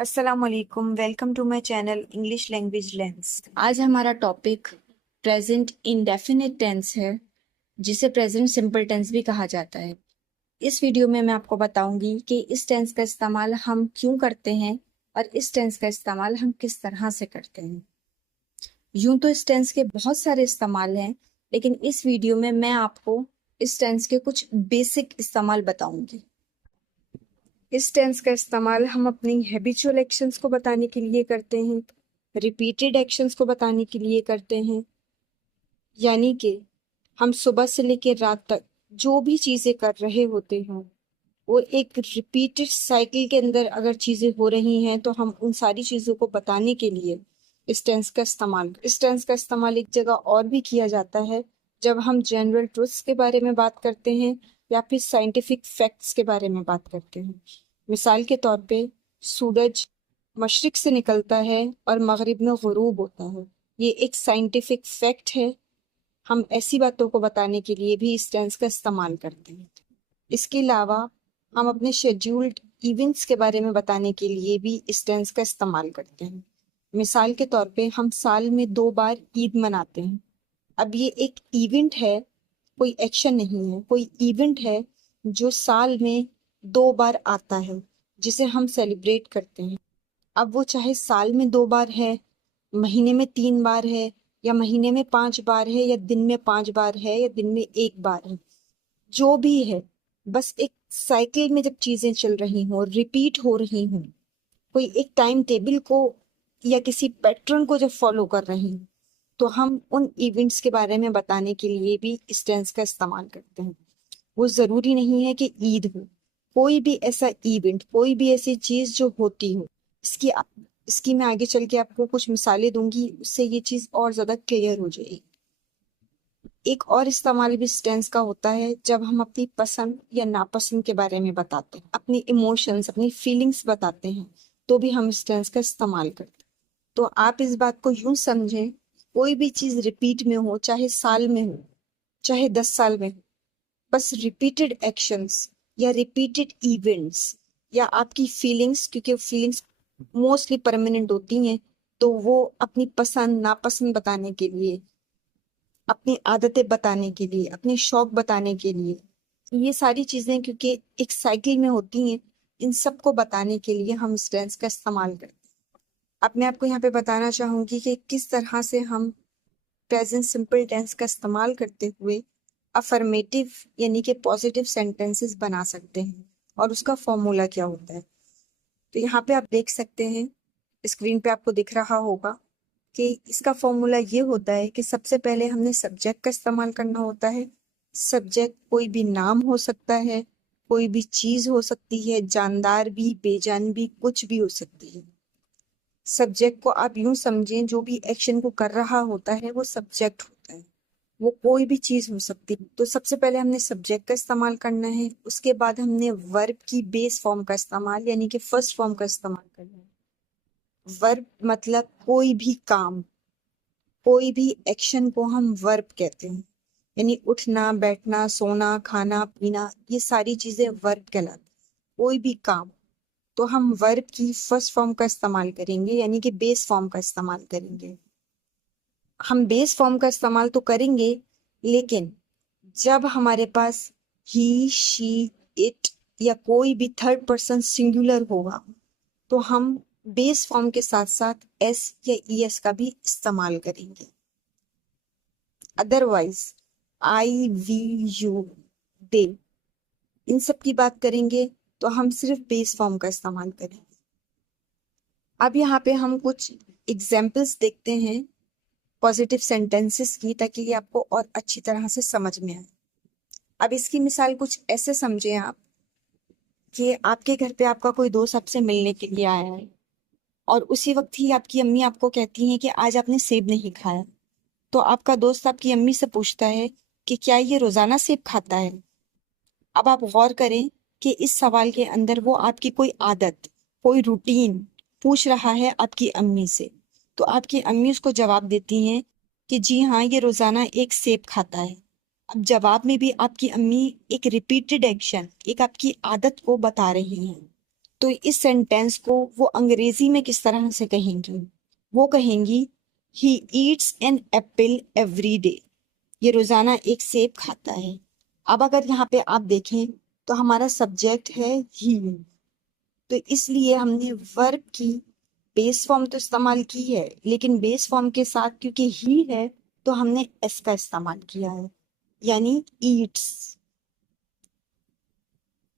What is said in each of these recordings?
अस्सलाम वालेकुम। Welcome to my channel English language lens. आज हमारा टॉपिक प्रेजेंट इंडेफिनिट टेंस है, जिसे प्रेजेंट सिंपल टेंस भी कहा जाता है। इस वीडियो में मैं आपको बताऊंगी कि इस टेंस का इस्तेमाल हम क्यों करते हैं और इस टेंस का इस्तेमाल हम किस तरह से करते हैं। यूं तो इस टेंस के बहुत सारे इस्तेमाल हैं, लेकिन इस वीडियो में मैं आपको इस टेंस के कुछ बेसिक इस्तेमाल बताऊंगी। इस टेंस का इस्तेमाल हम अपनी हैबिचुअल एक्शंस को बताने के लिए करते हैं, रिपीटेड एक्शंस को बताने के लिए करते हैं। यानी कि हम सुबह से लेकर रात तक जो भी चीजें कर रहे होते हैं, वो एक रिपीटेड साइकिल के अंदर अगर चीजें हो रही हैं तो हम उन सारी चीजों को बताने के लिए इस टेंस का इस्तेमाल एक जगह और भी किया जाता है, जब हम जनरल ट्रुथ्स के बारे में बात करते हैं या फिर साइंटिफिक फैक्ट्स के बारे में बात करते हैं। मिसाल के तौर पे सूरज मशरिक से निकलता है और मगरिब में गुरूब होता है। ये एक साइंटिफिक फैक्ट है। हम ऐसी बातों को बताने के लिए भी इस टेंस का इस्तेमाल करते हैं। इसके अलावा हम अपने शेड्यूल्ड इवेंट्स के बारे में बताने के लिए भी इस टेंस का इस्तेमाल करते हैं। मिसाल के तौर पे हम साल में 2 बार ईद मनाते हैं। अब ये एक इवेंट है, कोई एक्शन नहीं है, कोई इवेंट है जो साल में 2 बार आता है, जिसे हम सेलिब्रेट करते हैं। अब वो चाहे साल में 2 बार है, महीने में 3 बार है, या महीने में 5 बार है, या दिन में 5 बार है, या दिन में 1 बार है, जो भी है, बस एक साइकिल में जब चीजें चल रही हों, रिपीट हो रही हों, कोई एक टाइम टेबल को या किसी पैटर्न को जब फॉलो कर रही हों, तो हम उन इवेंट्स के बारे में बताने के लिए भी इस टेंस का इस्तेमाल करते हैं। वो जरूरी नहीं है कि ईद हो, कोई भी ऐसा इवेंट, कोई भी ऐसी चीज जो होती हो। इसकी इसकी मैं आगे चल के आपको कुछ मिसालें दूंगी, उससे ये चीज और ज्यादा क्लियर हो जाएगी। एक और इस्तेमाल भी इस टेंस का होता है जब हम अपनी पसंद या नापसंद के बारे में बताते हैं, अपनी इमोशंस, अपनी फीलिंग्स बताते हैं, तो भी हम इस टेंस का इस्तेमाल करते हैं। तो आप इस बात को यूं समझें, कोई भी चीज रिपीट में हो, चाहे साल में हो, चाहे 10 साल में हो, बस रिपीटेड एक्शंस या रिपीटेड इवेंट्स या आपकी फीलिंग्स, क्योंकि फीलिंग्स मोस्टली परमानेंट होती हैं, तो वो अपनी पसंद नापसंद बताने के लिए, अपनी आदतें बताने के लिए, अपने शौक बताने के लिए, ये सारी चीजें क्योंकि एक साइकिल में होती हैं, इन सबको बताने के लिए हम इस टेंस का इस्तेमाल करते हैं। अब मैं आपको यहाँ पे बताना चाहूंगी कि किस तरह से हम प्रेजेंट सिंपल टेंस का इस्तेमाल करते हुए अफर्मेटिव यानी कि पॉजिटिव सेंटेंसेस बना सकते हैं, और उसका फॉर्मूला क्या होता है। तो यहाँ पे आप देख सकते हैं, स्क्रीन पे आपको दिख रहा होगा कि इसका फॉर्मूला ये होता है कि सबसे पहले हमने सब्जेक्ट का इस्तेमाल करना होता है। सब्जेक्ट कोई भी नाम हो सकता है, कोई भी चीज हो सकती है, जानदार भी बेजान भी, कुछ भी हो सकती है। सब्जेक्ट को आप यूं समझें, जो भी एक्शन को कर रहा होता है वो सब्जेक्ट होता है। वो कोई भी चीज हो सकती है। तो सबसे पहले हमने सब्जेक्ट का इस्तेमाल करना है, उसके बाद हमने वर्ब की बेस फॉर्म का इस्तेमाल यानी कि फर्स्ट फॉर्म का इस्तेमाल करना है। वर्ब मतलब कोई भी काम, कोई भी एक्शन को हम वर्ब कहते हैं। यानी उठना, बैठना, सोना, खाना, पीना, ये सारी चीजें वर्ब कहलाती हैं। कोई भी काम, तो हम वर्ब की फर्स्ट फॉर्म का इस्तेमाल करेंगे, यानी कि बेस फॉर्म का इस्तेमाल करेंगे। हम बेस फॉर्म का इस्तेमाल तो करेंगे, लेकिन जब हमारे पास ही, शी, इट या कोई भी थर्ड पर्सन सिंगुलर होगा, तो हम बेस फॉर्म के साथ साथ एस या ईएस का भी इस्तेमाल करेंगे। अदरवाइज आई, वी, यू, दे, इन सब की बात करेंगे तो हम सिर्फ बेस फॉर्म का इस्तेमाल करेंगे। अब यहाँ पे हम कुछ एग्जाम्पल्स देखते हैं पॉजिटिव सेंटेंसेस की, ताकि ये आपको और अच्छी तरह से समझ में आए। अब इसकी मिसाल कुछ ऐसे समझें आप कि आपके घर पे आपका कोई दोस्त आपसे मिलने के लिए आया है, और उसी वक्त ही आपकी अम्मी आपको कहती हैं कि आज आपने सेब नहीं खाया। तो आपका दोस्त आपकी अम्मी से पूछता है कि क्या ये रोजाना सेब खाता है। अब आप गौर करें कि इस सवाल के अंदर वो आपकी कोई आदत, कोई रूटीन पूछ रहा है आपकी अम्मी से। तो आपकी अम्मी उसको जवाब देती हैं कि जी हाँ, ये रोजाना एक सेब खाता है। अब जवाब में भी आपकी अम्मी एक रिपीटेड एक्शन, एक आपकी आदत को बता रही हैं। तो इस सेंटेंस को वो अंग्रेजी में किस तरह से कहेंगी? वो कहेंगी he eats an apple every day. ये रोजाना एक सेब खाता है। अब अगर यहाँ पे आप देखें तो हमारा सब्जेक्ट है ही, तो इसलिए हमने वर्ब की बेस फॉर्म तो इस्तेमाल की है, लेकिन बेस फॉर्म के साथ क्योंकि ही है तो हमने एस का इस्तेमाल किया है, यानी ईट्स।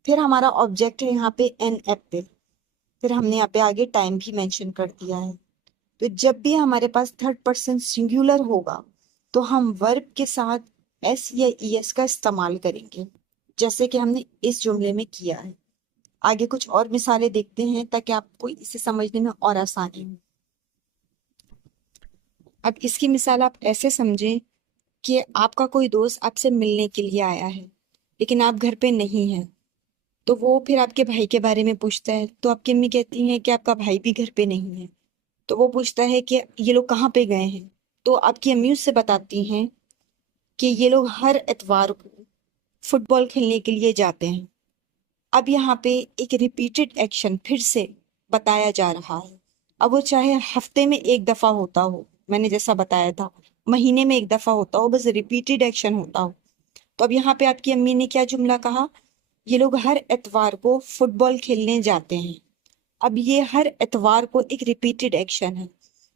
फिर हमारा ऑब्जेक्ट है यहाँ पे एन एप्पल। फिर हमने यहाँ पे आगे टाइम भी मेंशन कर दिया है। तो जब भी हमारे पास थर्ड पर्सन सिंगुलर होगा तो हम वर्ब के साथ एस या ईएस का इस्तेमाल करेंगे, जैसे कि हमने इस जुमले में किया है। आगे कुछ और मिसालें देखते हैं ताकि आपको इसे समझने में और आसानी हो। अब इसकी मिसाल आप ऐसे समझें कि आपका कोई दोस्त आपसे मिलने के लिए आया है लेकिन आप घर पे नहीं हैं, तो वो फिर आपके भाई के बारे में पूछता है। तो आपकी अम्मी कहती हैं कि आपका भाई भी घर पे नहीं है। तो वो पूछता है कि ये लोग कहाँ पे गए हैं। तो आपकी अम्मी उससे बताती हैं कि ये लोग हर इतवार को फुटबॉल खेलने के लिए जाते हैं। अब यहाँ पे एक रिपीटेड एक्शन फिर से बताया जा रहा है। अब वो चाहे हफ्ते में एक दफा होता हो, मैंने जैसा बताया था, महीने में एक दफा होता हो, बस रिपीटेड एक्शन होता हो। तो अब यहाँ पे आपकी अम्मी ने क्या जुमला कहा? ये लोग हर इतवार को फुटबॉल खेलने जाते हैं। अब ये हर इतवार को एक रिपीटेड एक्शन है,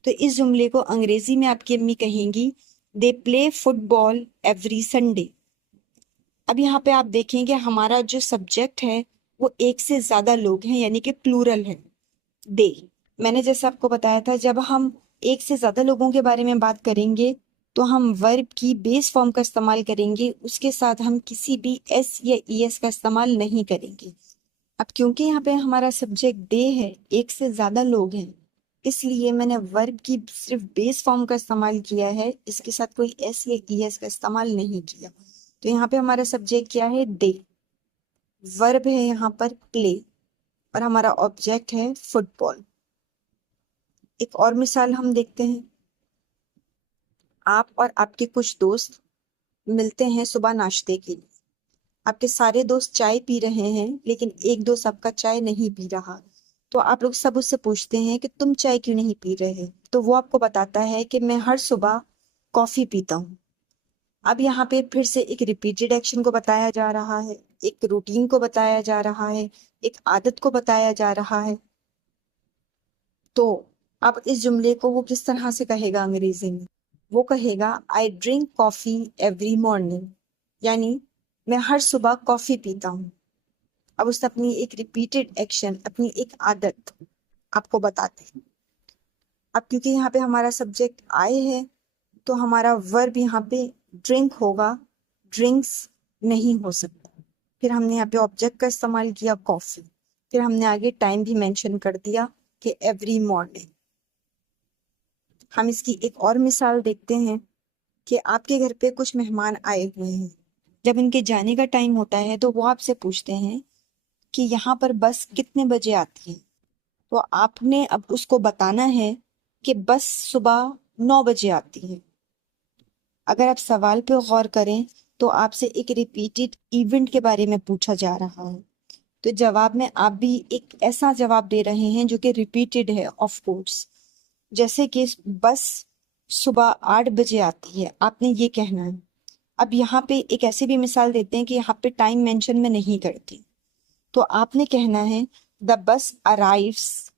तो इस जुमले को अंग्रेजी में आपकी अम्मी कहेंगी they play football every Sunday. अब यहाँ पे आप देखेंगे हमारा जो सब्जेक्ट है वो एक से ज्यादा लोग हैं, यानी कि प्लूरल है, दे। मैंने जैसे आपको बताया था, जब हम एक से ज्यादा लोगों के बारे में बात करेंगे तो हम वर्ब की बेस फॉर्म का इस्तेमाल करेंगे, उसके साथ हम किसी भी एस या ईएस का इस्तेमाल नहीं करेंगे। अब क्योंकि यहाँ पे हमारा सब्जेक्ट दे है, एक से ज्यादा लोग हैं, इसलिए मैंने वर्ब की सिर्फ बेस फॉर्म का इस्तेमाल किया है, इसके साथ कोई एस या ईएस का इस्तेमाल नहीं किया। तो यहाँ पे हमारा सब्जेक्ट क्या है? दे। वर्ब है यहाँ पर प्ले, और हमारा ऑब्जेक्ट है फुटबॉल। एक और मिसाल हम देखते हैं। आप और आपके कुछ दोस्त मिलते हैं सुबह नाश्ते के लिए। आपके सारे दोस्त चाय पी रहे हैं लेकिन एक दोस्त आपका चाय नहीं पी रहा। तो आप लोग सब उससे पूछते हैं कि तुम चाय क्यों नहीं पी रहे? तो वो आपको बताता है कि मैं हर सुबह कॉफी पीता हूँ। अब यहाँ पे फिर से एक रिपीटेड एक्शन को बताया जा रहा है, एक रूटीन को बताया जा रहा है, एक आदत को बताया जा रहा है। तो अब इस जुमले को वो किस तरह से कहेगा अंग्रेजी में? वो कहेगा I drink coffee every morning, यानी मैं हर सुबह कॉफी पीता हूँ। अब उसने अपनी एक रिपीटेड एक्शन, अपनी एक आदत आपको बताते हैं। अब क्योंकि यहाँ पे हमारा सब्जेक्ट आई है तो हमारा वर्ब यहाँ पे ड्रिंक होगा, ड्रिंक्स नहीं हो सकता। फिर हमने यहाँ पे ऑब्जेक्ट का इस्तेमाल किया कॉफी। फिर हमने आगे टाइम भी मेंशन कर दिया कि एवरी मॉर्निंग। हम इसकी एक और मिसाल देखते हैं कि आपके घर पे कुछ मेहमान आए हुए हैं। जब इनके जाने का टाइम होता है तो वो आपसे पूछते हैं कि यहाँ पर बस कितने बजे आती है। तो आपने अब उसको बताना है कि बस सुबह 9 बजे आती है। अगर आप सवाल पे गौर करें तो आपसे एक रिपीटेड इवेंट के बारे में पूछा जा रहा है, तो जवाब में आप भी एक ऐसा जवाब दे रहे हैं जो कि रिपीटेड है ऑफ कोर्स। जैसे कि बस सुबह 8 बजे आती है, आपने ये कहना है। अब यहाँ पे एक ऐसी भी मिसाल देते हैं कि यहाँ पे टाइम मेंशन में नहीं करती, तो आपने कहना है the bus arrives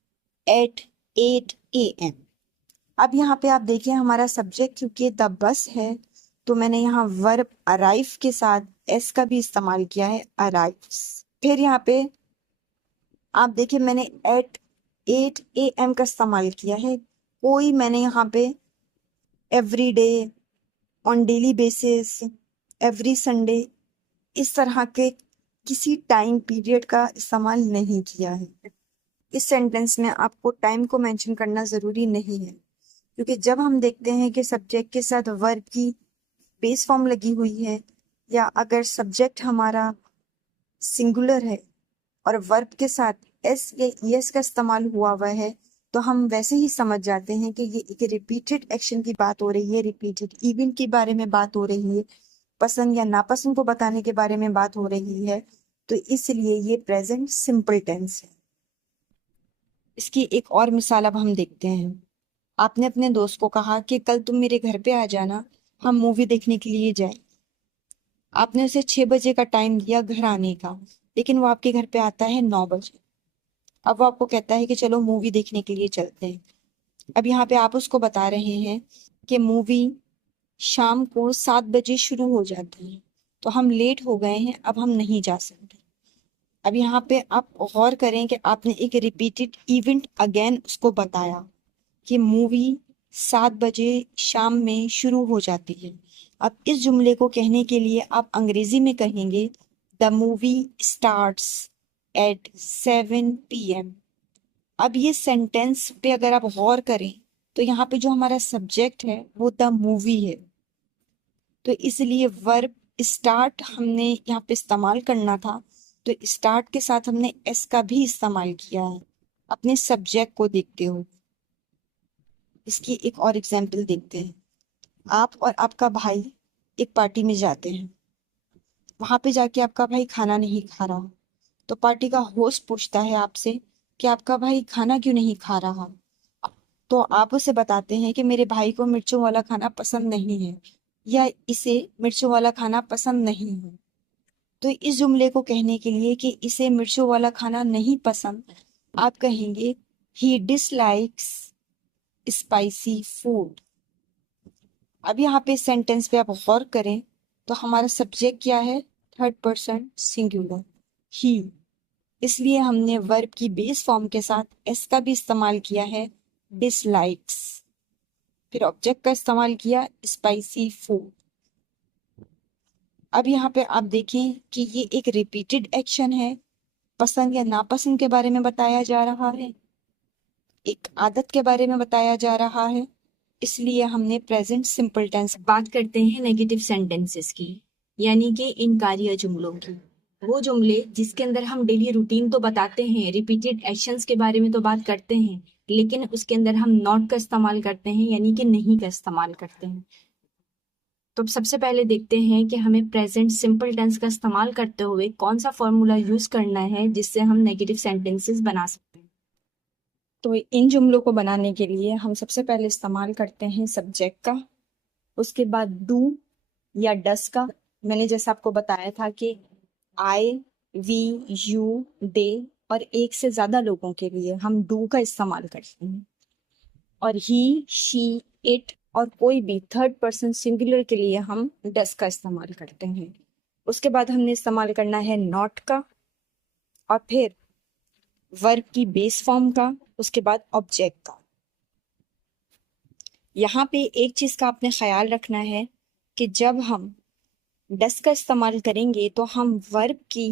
eight 8 AM। अब यहाँ पे आप देखिए हमारा सब्जेक्ट क्योंकि द बस है तो मैंने यहाँ वर्ब अराइव के साथ एस का भी इस्तेमाल किया है, अराइव्स। फिर यहाँ पे आप देखिए मैंने एट 8 AM का इस्तेमाल किया है। कोई मैंने यहाँ पे every day, on daily basis, every Sunday, इस तरह के किसी टाइम पीरियड का इस्तेमाल नहीं किया है। इस सेंटेंस में आपको टाइम को मेंशन करना जरूरी नहीं है, क्योंकि जब हम देखते हैं कि सब्जेक्ट के साथ वर्ब की बेस फॉर्म लगी हुई है, या अगर सब्जेक्ट हमारा सिंगुलर है और वर्ब के साथ एस या ईएस का इस्तेमाल हुआ हुआ है, तो हम वैसे ही समझ जाते हैं कि ये एक रिपीटेड एक्शन की बात हो रही है, रिपीटेड इवेंट के बारे में बात हो रही है, पसंद या नापसंद को बताने के बारे में बात हो रही है। तो इसलिए ये प्रेजेंट सिंपल टेंस है। इसकी एक और मिसाल अब हम देखते हैं। आपने अपने दोस्त को कहा कि कल तुम मेरे घर पे आ जाना, हम मूवी देखने के लिए जाए। आपने उसे 6 बजे का टाइम दिया घर आने का, लेकिन वो आपके घर पे आता है 9 बजे। अब वो आपको कहता है कि चलो मूवी देखने के लिए चलते हैं। अब यहाँ पे आप उसको बता रहे हैं कि मूवी शाम को 7 बजे शुरू हो जाती है, तो हम लेट हो गए हैं, अब हम नहीं जा सकते। अब यहाँ पे आप गौर करें कि आपने एक रिपीटेड इवेंट अगेन उसको बताया कि मूवी 7 बजे शाम में शुरू हो जाती है। अब इस जुमले को कहने के लिए आप अंग्रेजी में कहेंगे the movie starts at 7 PM। अब ये सेंटेंस पे अगर आप गौर करें तो यहाँ पे जो हमारा सब्जेक्ट है वो द मूवी है, तो इसलिए वर्ब स्टार्ट हमने यहाँ पे इस्तेमाल करना था, तो स्टार्ट के साथ हमने एस का भी इस्तेमाल किया है अपने सब्जेक्ट को देखते हुए। इसकी एक और एग्जाम्पल देखते हैं। आप और आपका भाई एक पार्टी में जाते हैं, वहां पे जाके आपका भाई खाना नहीं खा रहा, तो पार्टी का होस्ट पूछता है आपसे कि आपका भाई खाना क्यों नहीं खा रहा। तो आप उसे बताते हैं कि मेरे भाई को मिर्चों वाला खाना पसंद नहीं है, या इसे मिर्चों वाला खाना पसंद नहीं है। तो इस जुमले को कहने के लिए कि इसे मिर्चों वाला खाना नहीं पसंद, आप कहेंगे ही डिसलाइक्स स्पाइसी फूड। अब यहाँ पे सेंटेंस पे आप गौर करें तो हमारा सब्जेक्ट क्या है, थर्ड पर्सन सिंगुलर ही, इसलिए हमने वर्ब की बेस फॉर्म के साथ एस का भी इस्तेमाल किया है डिसलाइक्स, फिर ऑब्जेक्ट का इस्तेमाल किया स्पाइसी फूड। अब यहाँ पे आप देखें कि ये एक रिपीटेड एक्शन है, पसंद या नापसंद के बारे में बताया जा रहा है, एक आदत के बारे में बताया जा रहा है, इसलिए हमने प्रेजेंट सिंपल टेंस। बात करते हैं नेगेटिव सेंटेंसेस की, यानी कि इनकारिया जुमलों की। वो जुमले जिसके अंदर हम डेली रूटीन तो बताते हैं, रिपीटेड एक्शंस के बारे में तो बात करते हैं, लेकिन उसके अंदर हम नॉट का इस्तेमाल करते हैं, यानी कि नहीं का इस्तेमाल करते हैं। तो सबसे पहले देखते हैं कि हमें प्रेजेंट सिंपल टेंस का इस्तेमाल करते हुए कौन सा फॉर्मूला यूज करना है जिससे हम नेगेटिव सेंटेंसेस बना सकते हैं। तो इन जुमलों को बनाने के लिए हम सबसे पहले इस्तेमाल करते हैं सब्जेक्ट का, उसके बाद डू या डस का। मैंने जैसा आपको बताया था कि आई, वी, यू, दे और एक से ज्यादा लोगों के लिए हम डू का इस्तेमाल करते हैं, और ही, शी, इट और कोई भी थर्ड पर्सन सिंगुलर के लिए हम डस का इस्तेमाल करते हैं। उसके बाद हमने इस्तेमाल करना है नॉट का, और फिर वर्ब की बेस फॉर्म का, उसके बाद ऑब्जेक्ट का। यहाँ पे एक चीज का आपने ख्याल रखना है कि जब हम डस का इस्तेमाल करेंगे तो हम वर्ब की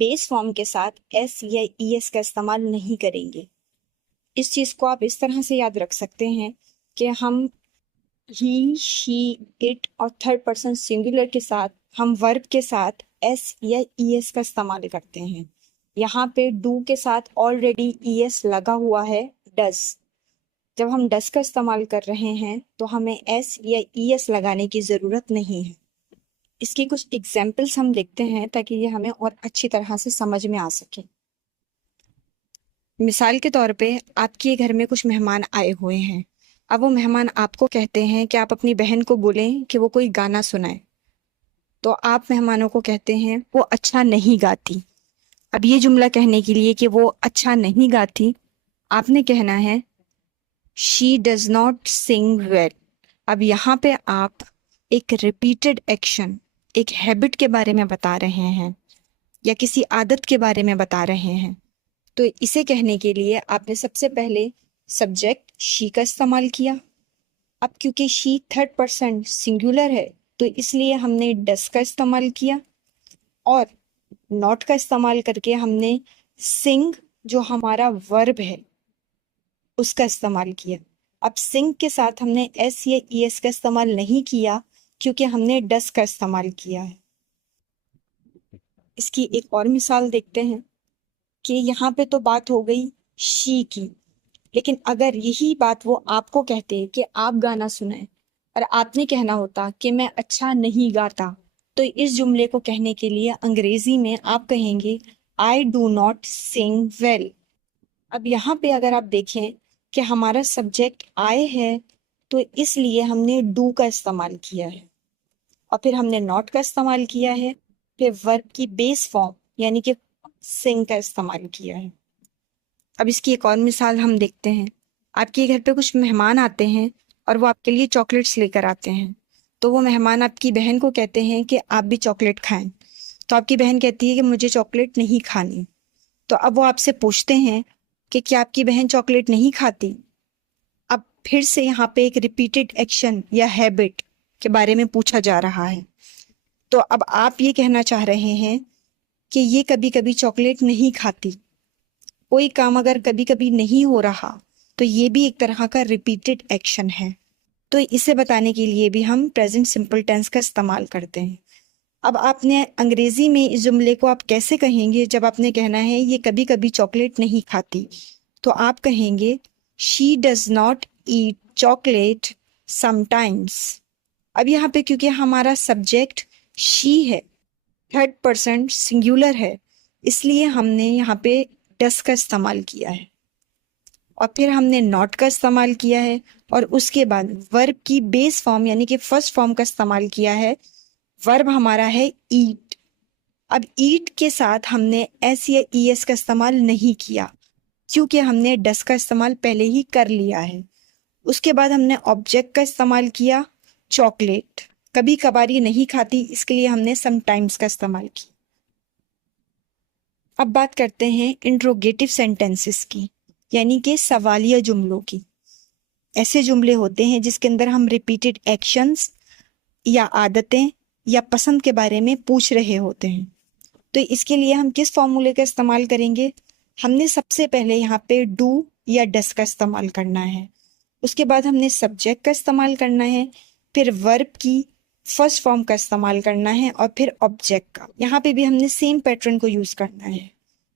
बेस फॉर्म के साथ एस या ई एस का इस्तेमाल नहीं करेंगे। इस चीज को आप इस तरह से याद रख सकते हैं कि हम ही, शी, इट और थर्ड पर्सन सिंगुलर के साथ हम वर्ब के साथ एस या ई एस का इस्तेमाल करते हैं। यहाँ पे डू के साथ ऑलरेडी ई एस लगा हुआ है, डस। जब हम डस का इस्तेमाल कर रहे हैं तो हमें एस या ई एस लगाने की जरूरत नहीं है। इसकी कुछ एग्जाम्पल्स हम देखते हैं ताकि ये हमें और अच्छी तरह से समझ में आ सके। मिसाल के तौर पे आपके घर में कुछ मेहमान आए हुए हैं। अब वो मेहमान आपको कहते हैं कि आप अपनी बहन को बोलें कि वो कोई गाना सुनाए, तो आप मेहमानों को कहते हैं वो अच्छा नहीं गाती। अब ये जुमला कहने के लिए कि वो अच्छा नहीं गाती, आपने कहना है she does not Singh well. अब यहाँ पे आप एक रिपीटेड एक्शन, एक हैबिट के बारे में बता रहे हैं या किसी आदत के बारे में बता रहे हैं, तो इसे कहने के लिए आपने सबसे पहले सब्जेक्ट शी का इस्तेमाल किया। अब क्योंकि शी थर्ड पर्सन सिंगुलर है तो इसलिए हमने डस का इस्तेमाल किया, और नॉट का इस्तेमाल करके हमने सिंग जो हमारा वर्ब है उसका इस्तेमाल किया। अब सिंग के साथ हमने एस या ई एस का इस्तेमाल नहीं किया क्योंकि हमने डस का इस्तेमाल किया है। इसकी एक और मिसाल देखते हैं कि यहाँ पे तो बात हो गई शी की, लेकिन अगर यही बात वो आपको कहते कि आप गाना सुनाए और आपने कहना होता कि मैं अच्छा नहीं गाता, तो इस जुमले को कहने के लिए अंग्रेजी में आप कहेंगे I do not Singh well. अब यहाँ पे अगर आप देखें कि हमारा सब्जेक्ट आए है, तो इसलिए हमने डू का इस्तेमाल किया है, और फिर हमने नॉट का इस्तेमाल किया है, फिर वर्ब की बेस फॉर्म यानी कि सिंग का इस्तेमाल किया है। अब इसकी एक और मिसाल हम देखते हैं। आपके घर पे कुछ मेहमान आते हैं और वो आपके लिए चॉकलेट्स लेकर आते हैं। तो वो मेहमान आपकी बहन को कहते हैं कि आप भी चॉकलेट खाएं। तो आपकी बहन कहती है कि मुझे चॉकलेट नहीं खानी। तो अब वो आपसे पूछते हैं कि क्या आपकी बहन चॉकलेट नहीं खाती। अब फिर से यहाँ पे एक रिपीटेड एक्शन या हैबिट के बारे में पूछा जा रहा है। तो अब आप ये कहना चाह रहे हैं कि ये कभी कभी चॉकलेट नहीं खाती। कोई काम अगर कभी कभी नहीं हो रहा तो ये भी एक तरह का रिपीटेड एक्शन है। तो इसे बताने के लिए भी हम प्रेजेंट सिंपल टेंस का इस्तेमाल करते हैं। अब आपने अंग्रेजी में इस जुमले को आप कैसे कहेंगे? जब आपने कहना है ये कभी कभी चॉकलेट नहीं खाती, तो आप कहेंगे she does not eat chocolate sometimes. अब यहाँ पे क्योंकि हमारा सब्जेक्ट शी है, थर्ड पर्सन सिंगुलर है, इसलिए हमने यहाँ पे डस का इस्तेमाल किया है, और फिर हमने नॉट का इस्तेमाल किया है, और उसके बाद वर्ब की बेस फॉर्म यानी कि फर्स्ट फॉर्म का इस्तेमाल किया है। वर्ब हमारा है ईट। अब ईट के साथ हमने एस या ईएस का इस्तेमाल नहीं किया, क्योंकि हमने डस का इस्तेमाल पहले ही कर लिया है। उसके बाद हमने ऑब्जेक्ट का इस्तेमाल किया, चॉकलेट कभी कभार ये नहीं खाती, इसके लिए हमने समटाइम्स का इस्तेमाल किया। अब बात करते हैं इंट्रोगेटिव सेंटेंसेस की, यानी कि सवालिया जुमलों की। ऐसे जुमले होते हैं जिसके अंदर हम रिपीटेड एक्शंस या आदतें या पसंद के बारे में पूछ रहे होते हैं। तो इसके लिए हम किस फॉर्मूले का इस्तेमाल करेंगे? हमने सबसे पहले यहाँ पे डू या डस का इस्तेमाल करना है, उसके बाद हमने सब्जेक्ट का इस्तेमाल करना है, फिर वर्ब की फर्स्ट फॉर्म का इस्तेमाल करना है, और फिर ऑब्जेक्ट का। यहाँ पे भी हमने सेम पैटर्न को यूज करना है।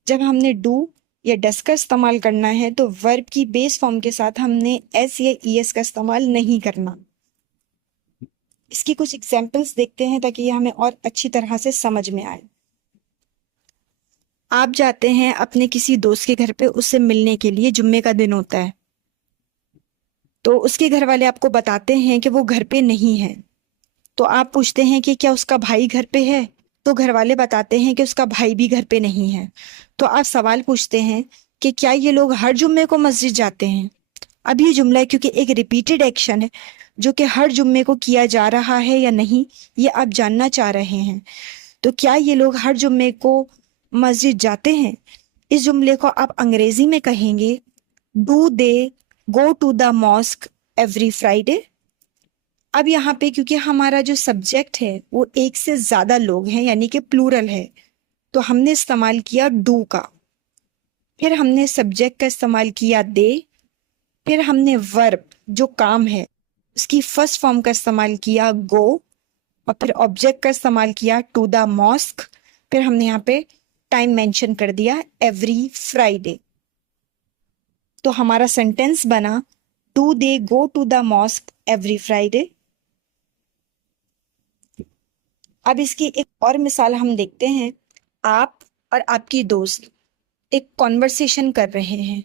जब हमने डू या डस का इस्तेमाल करना है तो वर्ब की बेस फॉर्म के साथ हमने एस या ईएस का इस्तेमाल नहीं करना। इसकी कुछ एग्जाम्पल्स देखते हैं ताकि ये हमें और अच्छी तरह से समझ में आए। आप जाते हैं अपने किसी दोस्त के घर पे उससे मिलने के लिए, जुम्मे का दिन होता है, तो उसके घर वाले आपको बताते हैं कि वो घर पे नहीं है। तो आप पूछते हैं कि क्या उसका भाई घर पे है? तो घर वाले बताते हैं कि उसका भाई भी घर पे नहीं है। तो आप सवाल पूछते हैं कि क्या ये लोग हर जुम्मे को मस्जिद जाते हैं? अब ये जुमला है क्योंकि एक रिपीटेड एक्शन है जो कि हर जुम्मे को किया जा रहा है या नहीं, ये आप जानना चाह रहे हैं। तो क्या ये लोग हर जुम्मे को मस्जिद जाते हैं? इस जुमले को आप अंग्रेजी में कहेंगे do they go to the mosque every Friday. अब यहाँ पे क्योंकि हमारा जो सब्जेक्ट है वो एक से ज्यादा लोग हैं यानी कि प्लूरल है, तो हमने इस्तेमाल किया डू का, फिर हमने सब्जेक्ट का इस्तेमाल किया दे, फिर हमने वर्ब जो काम है उसकी फर्स्ट फॉर्म का इस्तेमाल किया गो, और फिर ऑब्जेक्ट का इस्तेमाल किया टू द मॉस्क, फिर हमने यहाँ पे टाइम मेंशन कर दिया एवरी फ्राइडे। तो हमारा सेंटेंस बना do they go to the mosque every Friday. अब इसकी एक और मिसाल हम देखते हैं। आप और आपकी दोस्त एक कॉन्वर्सेशन कर रहे हैं,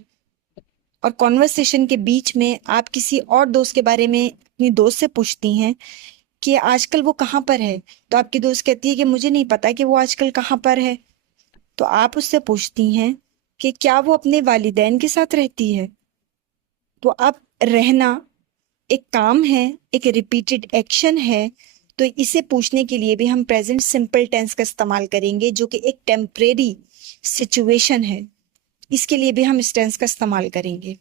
और कॉन्वर्सेशन के बीच में आप किसी और दोस्त के बारे में अपनी दोस्त से पूछती हैं कि आजकल वो कहाँ पर है। तो आपकी दोस्त कहती है कि मुझे नहीं पता कि वो आजकल कहाँ पर है। तो आप उससे पूछती हैं कि क्या वो अपने वालिदैन के साथ रहती है। तो अब रहना एक काम है, एक रिपीटेड एक्शन है, तो इसे पूछने के लिए भी हम प्रेजेंट सिंपल टेंस का इस्तेमाल करेंगे जो कि एक टेम्परेरी सिचुएशन है। इसके लिए भी हम इस टेंस का इस्तेमाल करेंगे।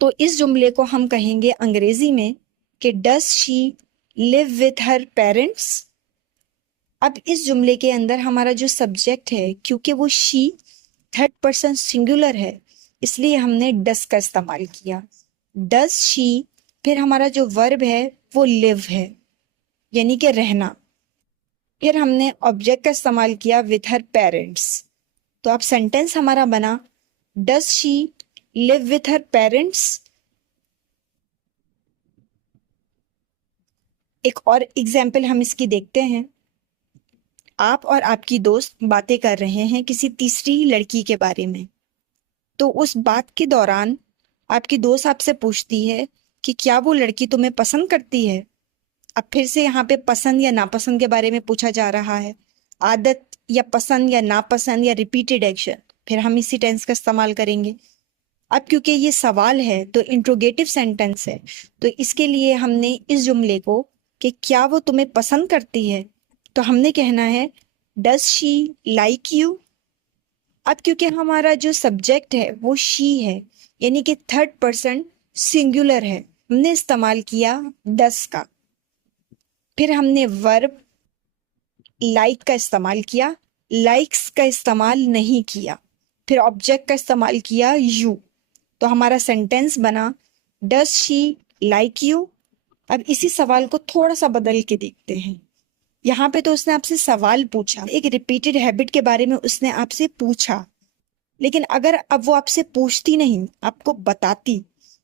तो इस जुमले को हम कहेंगे अंग्रेजी में कि does she live with her parents. अब इस जुमले के अंदर हमारा जो सब्जेक्ट है, क्योंकि वो शी थर्ड पर्सन सिंगुलर है, इसलिए हमने डस का इस्तेमाल किया। डज शी, फिर हमारा जो वर्ब है वो लिव है यानी कि रहना, फिर हमने ऑब्जेक्ट का इस्तेमाल किया विथ हर पेरेंट्स। तो अब सेंटेंस हमारा बना does she live with her parents. एक और एग्जाम्पल हम इसकी देखते हैं। आप और आपकी दोस्त बातें कर रहे हैं किसी तीसरी लड़की के बारे में। तो उस बात के दौरान आपकी दोस्त आपसे पूछती है कि क्या वो लड़की तुम्हें पसंद करती है। अब फिर से यहाँ पे पसंद या नापसंद के बारे में पूछा जा रहा है। आदत या पसंद या नापसंद या रिपीटेड एक्शन, फिर हम इसी टेंस का इस्तेमाल करेंगे। अब क्योंकि ये सवाल है तो इंट्रोगेटिव सेंटेंस है, तो इसके लिए हमने इस जुमले को कि क्या वो तुम्हें पसंद करती है, तो हमने कहना है डज शी लाइक यू। अब क्योंकि हमारा जो सब्जेक्ट है वो शी है, यानी कि थर्ड पर्सन सिंगुलर है, हमने इस्तेमाल किया डस का। फिर हमने वर्ब लाइक का इस्तेमाल किया, लाइक्स का इस्तेमाल नहीं किया। फिर ऑब्जेक्ट का इस्तेमाल किया यू, तो हमारा सेंटेंस बना डज शी लाइक यू। अब इसी सवाल को थोड़ा सा बदल के देखते हैं। यहाँ पे तो उसने आपसे सवाल पूछा, एक रिपीटेड हैबिट के बारे में उसने आपसे पूछा, लेकिन अगर अब वो आपसे पूछती नहीं, आपको बताती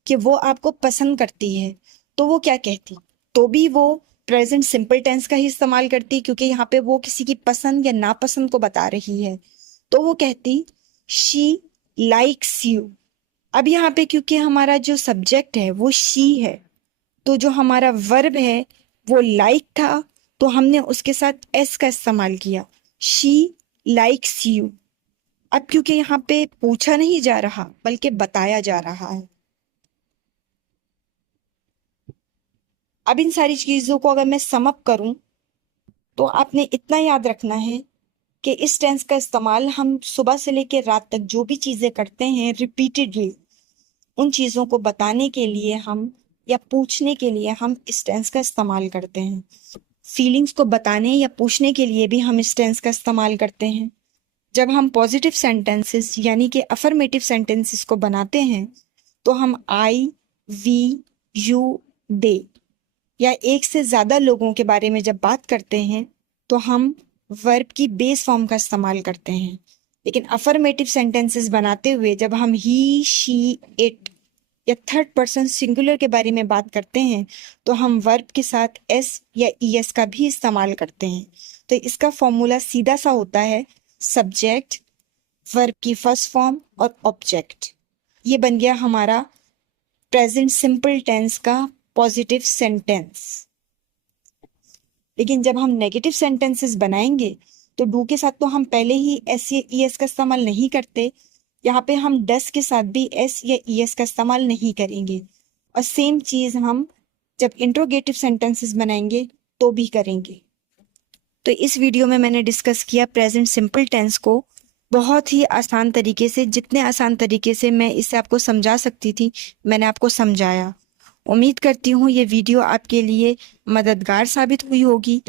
कि वो आपको पसंद करती है, तो वो क्या कहती? तो भी वो प्रेजेंट सिंपल टेंस का ही इस्तेमाल करती, क्योंकि यहाँ पे वो किसी की पसंद या नापसंद को बता रही है। तो वो कहती शी लाइक्स यू। अब यहाँ पे क्योंकि हमारा जो सब्जेक्ट है वो शी है, तो जो हमारा वर्ब है वो लाइक था, तो हमने उसके साथ एस का इस्तेमाल किया, शी लाइक्स यू। अब क्योंकि यहाँ पे पूछा नहीं जा रहा बल्कि बताया जा रहा है। अब इन सारी चीजों को अगर मैं सम अप करूं तो आपने इतना याद रखना है कि इस टेंस का इस्तेमाल हम सुबह से लेकर रात तक जो भी चीजें करते हैं रिपीटेडली, उन चीजों को बताने के लिए हम या पूछने के लिए हम इस टेंस का इस्तेमाल करते हैं। फीलिंग्स को बताने या पूछने के लिए भी हम इस टेंस का इस्तेमाल करते हैं। जब हम पॉजिटिव सेंटेंसेस यानी कि अफर्मेटिव सेंटेंसेस को बनाते हैं तो हम आई, वी, यू, दे या एक से ज्यादा लोगों के बारे में जब बात करते हैं तो हम वर्ब की बेस फॉर्म का इस्तेमाल करते हैं। लेकिन अफर्मेटिव सेंटेंसेस बनाते हुए जब हम ही, शी, इट या थर्ड पर्सन सिंगुलर के बारे में बात करते हैं तो हम वर्ब के साथ एस या ईएस का भी इस्तेमाल करते हैं। तो इसका फॉर्मूला सीधा सा होता है सब्जेक्ट, वर्ब की फर्स्ट फॉर्म और ऑब्जेक्ट। ये बन गया हमारा प्रेजेंट सिंपल टेंस का पॉजिटिव सेंटेंस। लेकिन जब हम नेगेटिव सेंटेंसेस बनाएंगे तो डू के साथ तो हम पहले ही एस या ईएस का इस्तेमाल नहीं करते, यहाँ पे हम डस के साथ भी एस या ईएस का इस्तेमाल नहीं करेंगे, और सेम चीज हम जब इंट्रोगेटिव सेंटेंसेस बनाएंगे तो भी करेंगे। तो इस वीडियो में मैंने डिस्कस किया प्रेजेंट सिंपल टेंस को बहुत ही आसान तरीके से, जितने आसान तरीके से मैं इसे आपको समझा सकती थी मैंने आपको समझाया। उम्मीद करती हूँ ये वीडियो आपके लिए मददगार साबित हुई होगी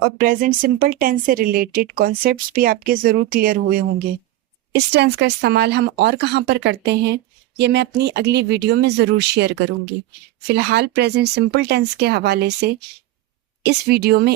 और प्रेजेंट सिंपल टेंस से रिलेटेड कॉन्सेप्ट्स भी आपके ज़रूर क्लियर हुए होंगे। इस टेंस का इस्तेमाल हम और कहाँ पर करते हैं ये मैं अपनी अगली वीडियो में ज़रूर शेयर करूँगी। फिलहाल प्रेजेंट सिंपल टेंस के हवाले से इस वीडियो में